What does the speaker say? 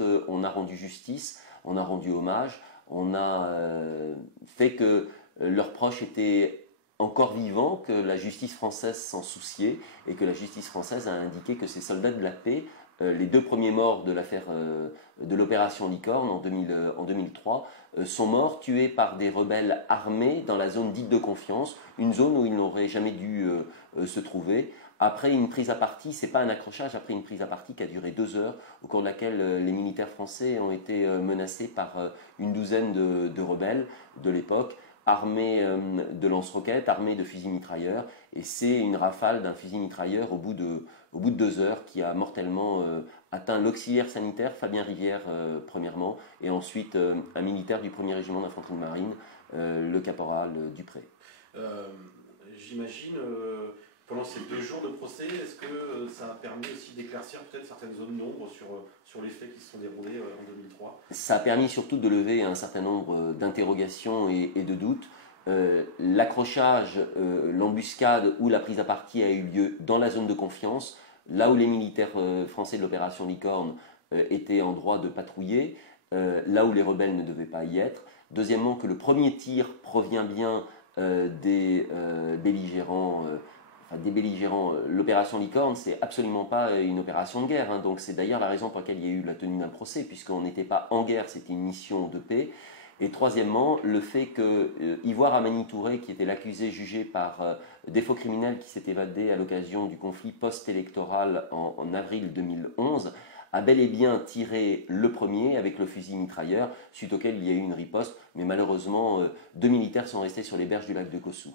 On a rendu justice, on a rendu hommage, on a fait que leurs proches étaient encore vivants, que la justice française s'en souciait et que la justice française a indiqué que ces soldats de la paix, les deux premiers morts de l'affaire de l'opération Licorne en 2003, sont morts tués par des rebelles armés dans la zone dite de confiance, une zone où ils n'auraient jamais dû se trouver. Après une prise à partie, c'est pas un accrochage, après une prise à partie qui a duré 2 heures, au cours de laquelle les militaires français ont été menacés par une douzaine de rebelles de l'époque, armés de lance-roquettes, armés de fusils mitrailleurs, et c'est une rafale d'un fusil mitrailleur au bout de 2 heures qui a mortellement atteint l'auxiliaire sanitaire, Fabien Rivière premièrement, et ensuite un militaire du 1er régiment d'infanterie de marine, le caporal Dupré. J'imagine, pendant ces 2 jours de procès, est-ce que ça a permis aussi d'éclaircir peut-être certaines zones d'ombre sur les faits qui se sont déroulés en 2003? Ça a permis surtout de lever un certain nombre d'interrogations et de doutes. L'accrochage, l'embuscade ou la prise à partie a eu lieu dans la zone de confiance, là où les militaires français de l'opération Licorne étaient en droit de patrouiller, là où les rebelles ne devaient pas y être. Deuxièmement, que le premier tir provient bien des belligérants. L'opération Licorne, c'est absolument pas une opération de guerre, hein. Donc c'est d'ailleurs la raison pour laquelle il y a eu la tenue d'un procès, puisqu'on n'était pas en guerre, c'était une mission de paix. Et troisièmement, le fait que Ivoire Amani Touré, qui était l'accusé jugé par des faux criminels qui s'est évadé à l'occasion du conflit post-électoral en avril 2011, a bel et bien tiré le premier avec le fusil mitrailleur, suite auquel il y a eu une riposte, mais malheureusement 2 militaires sont restés sur les berges du lac de Kossou.